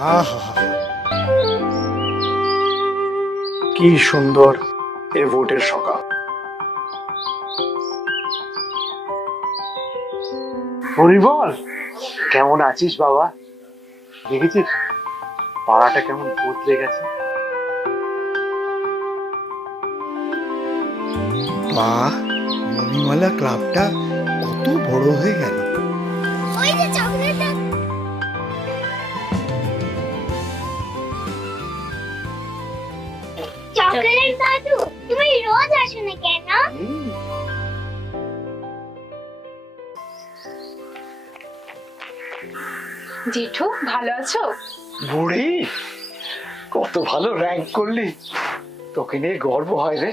আহা, কি সুন্দর এ ভোটের সকাল। হরিবল, কেমন আছিস বাবা? দেখেছিস পাড়াটা কেমন বদলে গেছে। বাহ, মণিমালা ক্লাবটা কত বড় হয়ে গেল। ওই যে চকলেটটা। চকলেট দাদু, তুমি রোজ আসো না কেন? জেঠু ভালো আছো? বুড়ি, কত ভালো র্যাঙ্ক করলি, তোকে নিয়ে গর্ব হয় রে।